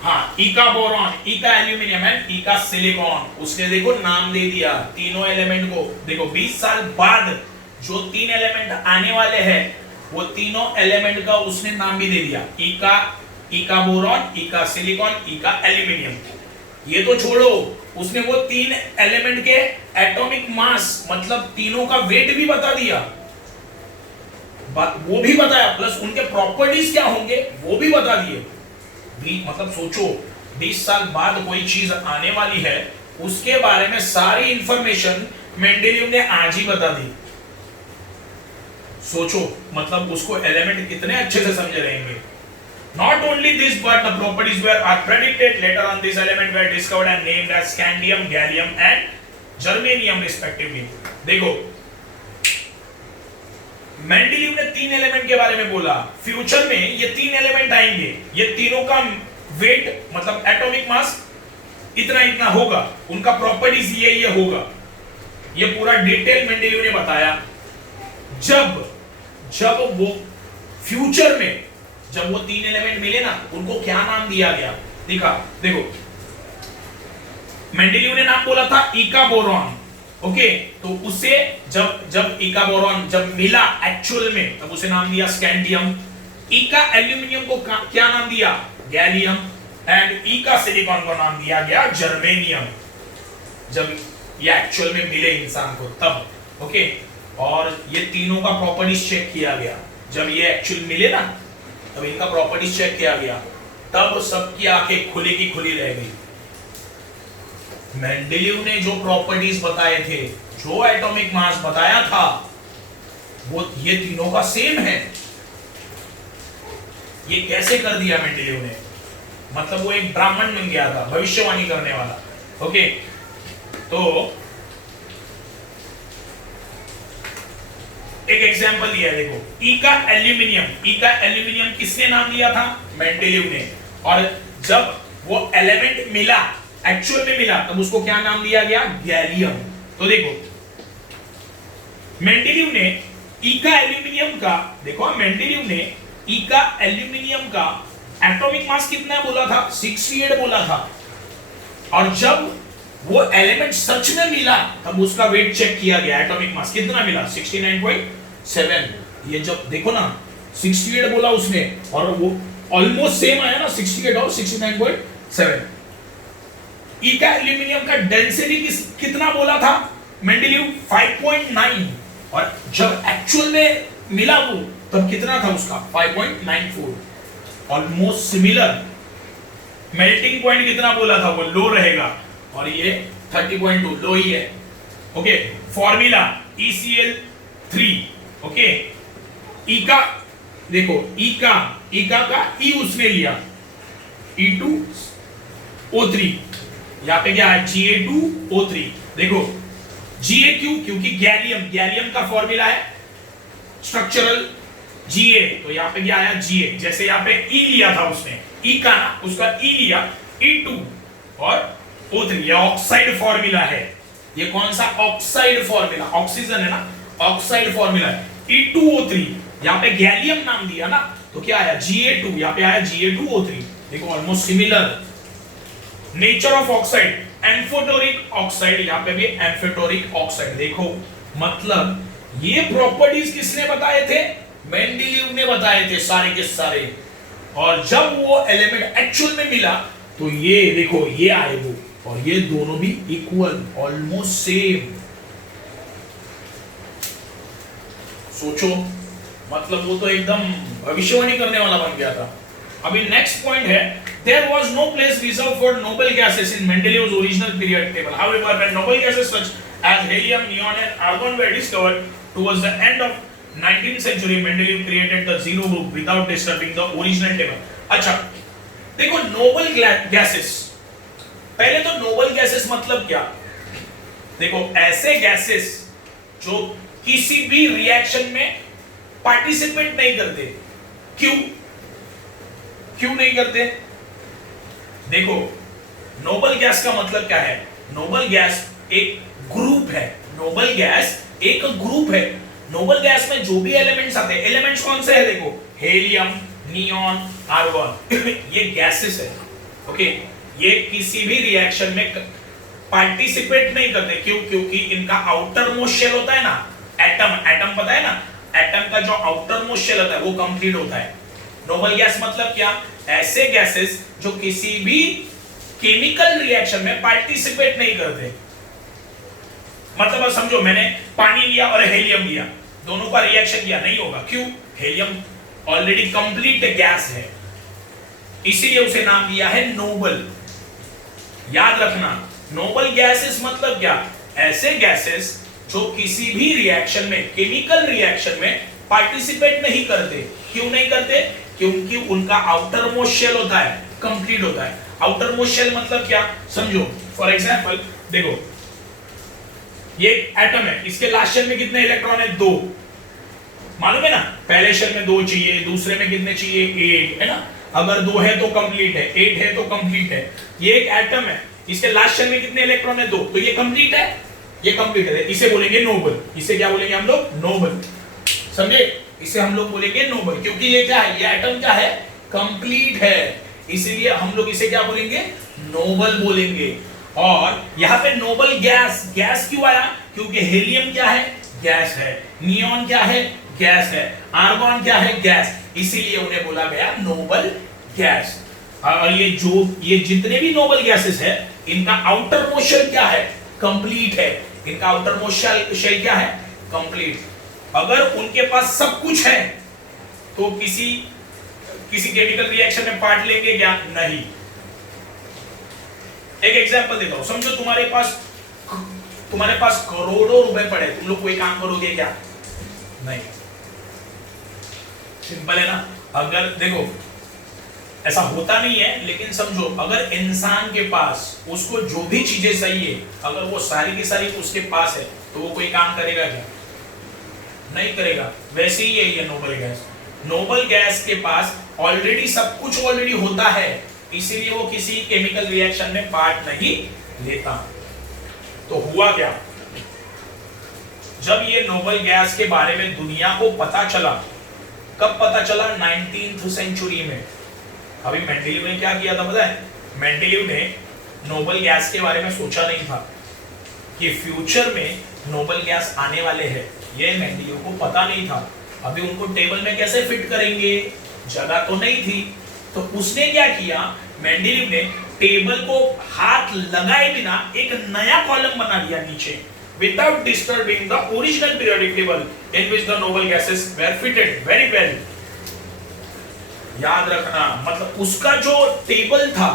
हाँ, इका बोरॉन, इका एल्यूमिनियम एंड इका सिलिकॉन। उसने देखो नाम दे दिया तीनों एलिमेंट को। देखो 20 साल बाद जो 3 एलिमेंट आने वाले हैं वो तीनों एलिमेंट का उसने नाम भी दे दिया, इका बोरॉन, इका सिलिकॉन, इका एल्यूमिनियम। ये तो छोड़ो, उसने वो 3 एलिमेंट के एटॉमिक मास मतलब तीनों का वेट भी बता दिया, वो भी बताया, प्लस उनके प्रॉपर्टीज क्या होंगे वो भी बता दिए। मतलब सोचो 20 साल बाद कोई चीज आने वाली है उसके बारे में सारी इंफॉर्मेशन मेंडेलीव ने आज ही बता दी। सोचो मतलब उसको एलिमेंट कितने अच्छे से समझे रहेंगे। Not only this, but the properties are predicted later on. These elements were discovered and named as scandium, gallium, and germanium respectively. देखो मेंडेलीव ने 3 एलिमेंट के बारे में बोला, फ्यूचर में ये 3 एलिमेंट आएंगे, ये तीनों का वेट मतलब एटॉमिक मास इतना इतना होगा, उनका प्रॉपर्टीज ये होगा। ये पूरा डिटेल मेंडेलीव ने बताया। जब वो फ्यूचर में जब वो 3 एलिमेंट मिले ना उनको क्या नाम दिया गया देखो मेंडेलीव ने नाम बोला था इका बोरॉन, ओके। तो उसे जब इका बोरॉन जब मिला एक्चुअल में तब उसे नाम दिया स्कैंडियम। इका एल्यूमिनियम को क्या नाम दिया, गैलियम। एंड इका सिलिकॉन को नाम दिया गया जर्मेनियम, जब ये एक्चुअल में मिले इंसान को तब, ओके। और ये तीनों का प्रॉपर्टीज चेक किया गया, जब ये एक्चुअल मिले ना तब इनका प्रॉपर्टीज चेक किया गया, तब सबकी आंखें खुली की खुली रह गई। मेंडेलीव ने जो प्रॉपर्टीज बताए थे, जो एटॉमिक मास बताया था वो ये तीनों का सेम है। ये कैसे कर दिया मेंडेलीव ने, मतलब वो एक ब्राह्मण बन गया था, भविष्यवाणी करने वाला, ओके। तो एक एग्जांपल दिया है, देखो इका एल्यूमिनियम किसने नाम दिया था, मेंडेलीव ने। और जब वो एलिमेंट मिला एक्चुअल में मिला तब उसको क्या नाम दिया गया, गैलियम। तो देखो मेंडेलीव ने इका एल्यूमिनियम का, देखो मेंडेलीव ने इका एल्यूमिनियम का एटॉमिक मास कितना बोला था, 68 बोला था। और जब वो एलिमेंट सच में मिला तब उसका वेट चेक किया गया, एटॉमिक मास कितना मिला, 69.7। ये जब देखो ना 68 बोला उसने और वो ऑलमोस्ट सेम आया ना, 68 और 69.7। इका एल्यूमिनियम का डेंसिटी कितना बोला था मेंडेलीव, 5.9। और जब एक्चुअल में मिला वो तब कितना था उसका, 5.94। Almost similar. मेल्टिंग पॉइंट कितना बोला था, वो लो रहेगा और ये 30.2 लो ही है, ओके। Formula ECl3, okay. इका देखो इका का ई उसने लिया E2O3, यहां पे क्या है Ga2O3। देखो Ga क्योंकि गैलियम का फॉर्मूला है स्ट्रक्चरल Ga, तो यहां पे क्या आया Ga। जैसे यहां पे E लिया था उसने, E का ना उसका E लिया E2 और O3, ये ऑक्साइड फॉर्मूला है। ये कौन सा ऑक्साइड फॉर्मूला, ऑक्सीजन है ना, ऑक्साइड फॉर्मूला है E2O3। यहां पे गैलियम नाम दिया ना तो क्या आया Ga2, यहां पे आया Ga2O3। देखो almost similar. Nature of oxide amphoteric oxide, यहां पे भी एम्फोटेरिक ऑक्साइड। देखो मतलब ये प्रॉपर्टीज किसने बताए थे, मेंडेलीव ने बताए थे सारे के सारे। और जब वो एलिमेंट एक्चुअल में मिला तो ये देखो ये आए वो, और ये दोनों भी इक्वल, ऑलमोस्ट सेम। सोचो मतलब वो तो एकदम भविष्यवाणी करने वाला बन गया था। अभी नेक्स्ट पॉइंट है, there was no place reserved for noble gases in Mendeleev's original period table. However, when noble gases such as helium, neon and argon were discovered towards the end of 19th century, Mendeleev created the zero group without disturbing the original table. अच्छा, देखो noble gases, पहले तो noble gases मतलब क्या? देखो ऐसे gases जो किसी भी रिएक्शन में पार्टिसिपेट नहीं करते। क्यों नहीं करते? देखो नोबल गैस का मतलब क्या है? नोबल गैस एक ग्रुप है। नोबल गैस एक ग्रुप है। नोबल गैस में जो भी एलिमेंट्स आते हैं, एलिमेंट्स कौन से है? देखो हेलियम, नियॉन, आर्गन, ये गैसेस है। ओके, ये किसी भी रिएक्शन में पार्टिसिपेट नहीं करते। क्यों? क्योंकि इनका आउटर मोस्ट शेल होता है ना, एटम पता है ना, एटम का जो आउटर मोस्ट शेल होता है वो कंप्लीट होता है। नोबल गैस मतलब क्या? ऐसे गैसेस जो किसी भी केमिकल रिएक्शन में पार्टिसिपेट नहीं करते। मतलब अब समझो मैंने पानी लिया और हेलियम लिया, दोनों का रिएक्शन किया, नहीं होगा। क्यों? हेलियम ऑलरेडी कंप्लीट गैस है, इसीलिए उसे नाम दिया है नोबल। याद रखना, नोबल गैसेस मतलब क्या? ऐसे गैसेस जो किसी भी रिएक्शन में, केमिकल रिएक्शन में पार्टिसिपेट नहीं करते। क्यों नहीं करते? क्योंकि उनका आउटर मोस्ट शेल होता है, कंप्लीट होता है। आउटर मोस्ट शेल मतलब क्या? समझो, फॉर एग्जांपल देखो ये एटम है, इसके लास्ट शेल में कितने इलेक्ट्रॉन है? 2। मालूम है ना, पहले शेल में 2 चाहिए, दूसरे में कितने चाहिए? 8, है ना। अगर 2 है तो कंप्लीट है, 8 है तो कंप्लीट है। ये एक एटम है, इसके लास्ट शेल में कितने इलेक्ट्रॉन है? 2, तो ये कंप्लीट है, ये कंप्लीट है। इसे बोलेंगे नोबल। इसे क्या बोलेंगे हम लोग? नोबल। समझे? इसे हम लोग बोलेंगे नोबल, क्योंकि ये क्या है? ये एटम क्या है? कंप्लीट है, इसीलिए हम लोग इसे क्या बोलेंगे? नोबल बोलेंगे। और यहाँ पे नोबल गैस, गैस क्यों आया? क्योंकि हेलियम क्या है? गैस है। नियॉन क्या है? गैस है। आर्गन क्या है? गैस, इसीलिए उन्हें बोला गया नोबल गैस। और ये जितने भी नोबल गैसेस है, इनका आउटर मोस्ट शेल क्या है? कंप्लीट है। इनका आउटर मोस्ट शेल क्या है? कंप्लीट। अगर उनके पास सब कुछ है तो किसी केमिकल रिएक्शन में पार्ट लेंगे क्या? नहीं। एक एग्जांपल देता हूं, समझो तुम्हारे पास करोड़ों रुपए पड़े, तुम लोग कोई काम करोगे क्या? नहीं। सिंपल है ना। अगर देखो ऐसा होता नहीं है, लेकिन समझो अगर इंसान के पास उसको जो भी चीजें चाहिए, अगर वो सारी की सारी उसके पास है, तो वो कोई काम करेगा क्या? नहीं करेगा। वैसे ही है ये नोबल गैस। नोबल गैस के पास ऑलरेडी सब कुछ ऑलरेडी होता है, इसीलिए वो किसी केमिकल रिएक्शन में पार्ट नहीं लेता। तो हुआ क्या? जब ये नोबल गैस के बारे में दुनिया को पता चला, कब पता चला? 19th सेंचुरी में। अभी मेंडेलीव ने क्या किया था पता है? मेंडेलीव ने नोबल गैस के बारे में सोचा नहीं था कि फ्यूचर में नोबल गैस आने वाले हैं, ये मेंडेलीव को पता नहीं था। अभी उनको टेबल में कैसे फिट करेंगे? जगह तो नहीं थी। तो उसने क्या किया? मेंडेलीव ने टेबल को हाथ लगाए बिना एक नया कॉलम बना दिया नीचे, without disturbing the original periodic table in which the noble gases were fitted very well. याद रखना, मतलब उसका जो टेबल था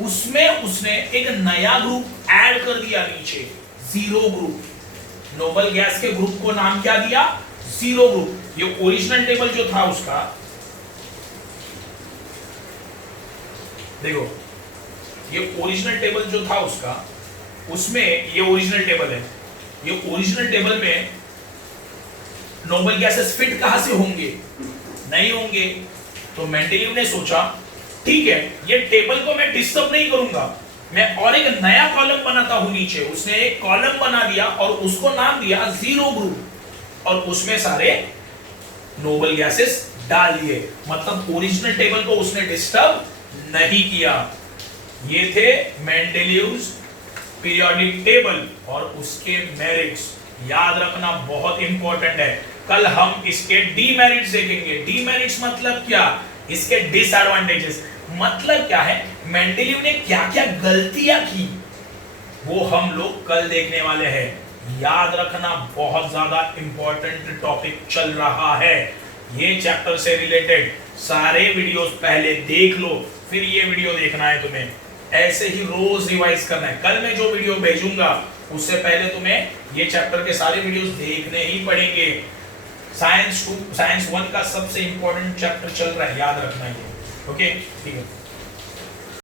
उसमें उसने एक नया ग्रुप ऐड कर दिया नीचे, जीरो ग्रुप। नोबल गैस के ग्रुप को नाम क्या दिया? Zero group. ये ओरिजिनल टेबल जो था उसका, देखो ये ओरिजिनल टेबल जो था उसका, उसमें ये ओरिजिनल टेबल है। ये ओरिजिनल टेबल में नोबल गैसेस फिट कहां से होंगे? नहीं होंगे। तो मेंडेलीव ने सोचा ठीक है, ये टेबल को मैं डिस्टर्ब नहीं करूंगा, मैं और एक नया कॉलम बनाता हूं नीचे। उसने एक कॉलम बना दिया और उसको नाम दिया जीरो ग्रुप, और उसमें सारे नोबल गैसेस डाल दिए। मतलब ओरिजिनल टेबल को उसने डिस्टर्ब नहीं किया। ये थे मेंडेलीव्स पीरियोडिक टेबल और उसके मेरिट्स। याद रखना बहुत इंपॉर्टेंट है। कल हम इसके डीमेरिट्स देखेंगे। डीमेरिट्स मतलब क्या? इसके डिसएडवांटेजेस मतलब क्या है, मेंडेलीव ने क्या क्या गलतियां की, वो हम लोग कल देखने वाले हैं। याद रखना बहुत ज्यादा इंपॉर्टेंट टॉपिक चल रहा है। ये चैप्टर से रिलेटेड सारे वीडियोस पहले देख लो, फिर ये वीडियो देखना है तुम्हें। ऐसे ही रोज रिवाइज करना है। कल मैं जो वीडियो भेजूंगा उससे पहले तुम्हें ये चैप्टर के सारे वीडियोस देखने ही पड़ेंगे। साइंस 1 का सबसे इंपॉर्टेंट चैप्टर चल रहा है, याद रखना ये। ओके, ठीक है।